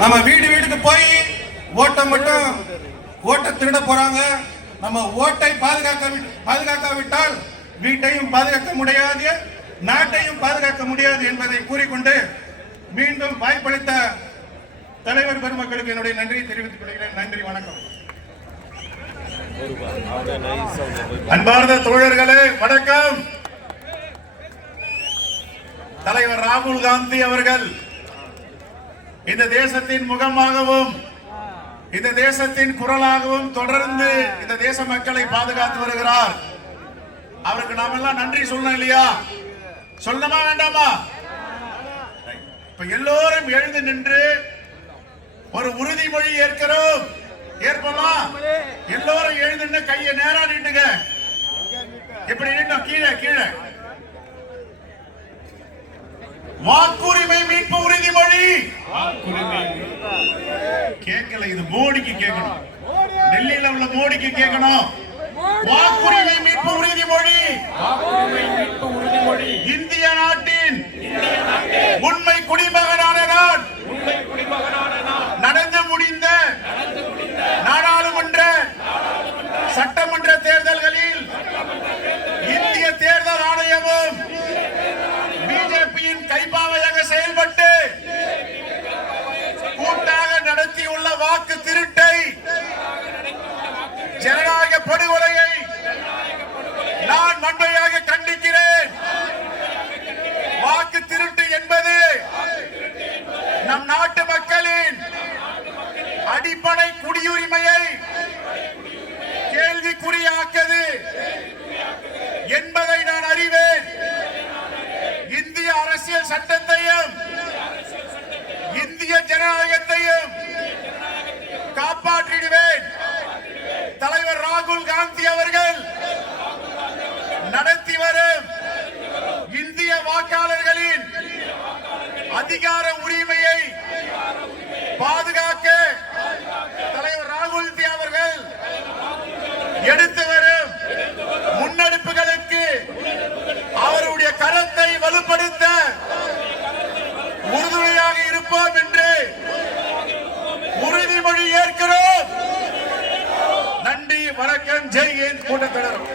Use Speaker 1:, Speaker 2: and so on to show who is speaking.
Speaker 1: நம்ம வீடு வீடுக்கு போய் ஓட்டை மட்டும் ஓட்டை திருட போறாங்க. நம்ம ஓட்டை பாதுகாக்க பாதுகாக்காவிட்டால் வீட்டையும் பாதுகாக்க முடியாது நாட்டையும் பாதுகாக்க முடியாது என்பதை கூறிக்கொண்டு மீண்டும் வாய்ப்பளித்த தலைவர் பெருமக்களுக்கு என்னுடைய நன்றியை தெரிவித்துக் கொள்கிறேன். நன்றி வணக்கம்.
Speaker 2: அன்பார்ந்த தோழர்களே வணக்கம். தலைவர் ராகுல் காந்தி அவர்கள் இந்த தேசத்தின் முகமாகவும் இந்த தேசத்தின் குரலாகவும் தொடர்ந்து இந்த தேச மக்களை பாதுகாத்து வருகிறார். அவருக்கு நாம எல்லாம் நன்றி சொல்லணும் இல்லையா? சொல்லணுமா வேண்டாமா? இப்ப எல்லோரும் எழுந்து நின்று ஒரு உறுதிமொழி ஏற்கிறோம். ஏற்போமா? எல்லோரும் எழுந்து நின்று கையை நேரா நீட்டுங்க. இப்படி நீட்டும் கீழே கீழே. வாக்குரிமை மீட்பு உறுதிமொழி கேட்கல இது மோடிக்கு கேட்கணும். டெல்லியில உள்ள மோடிக்கு கேட்கணும். வாக்குரிமை மீட்பு உறுதிமொழி. இந்திய வாக்கு திருட்டை. ஜனநாயக படுகொலையை நான் வன்மையாக கண்டிக்கிறேன். வாக்கு திருட்டு என்பது நம் நாட்டு மக்களின் அடிப்படை குடியுரிமையை கேள்விக்குறியாக்கது என்பதை நான் அறிவேன். இந்திய அரசியல் சட்டத்தை இந்திய ஜனநாயகத்தையும் காப்பாற்றிடுவேன் தலைவர் ராகுல் காந்தி அவர்கள் நடத்தி வரும் இந்திய வாக்காளர்களின் அதிகார உரிமையை பாதுகாக்க தலைவர் ராகுல் அவர்கள் எடுத்து வரும் முன்னெடுப்புகளுக்கு அவருடைய கரத்தை வலுப்படுத்த உறுதுணையாக இருப்போம் என்று உறுதிமொழி ஏற்கிறோம். நன்றி வணக்கம். ஜெய் ஹிந்த். கூட்டத்தொடரும்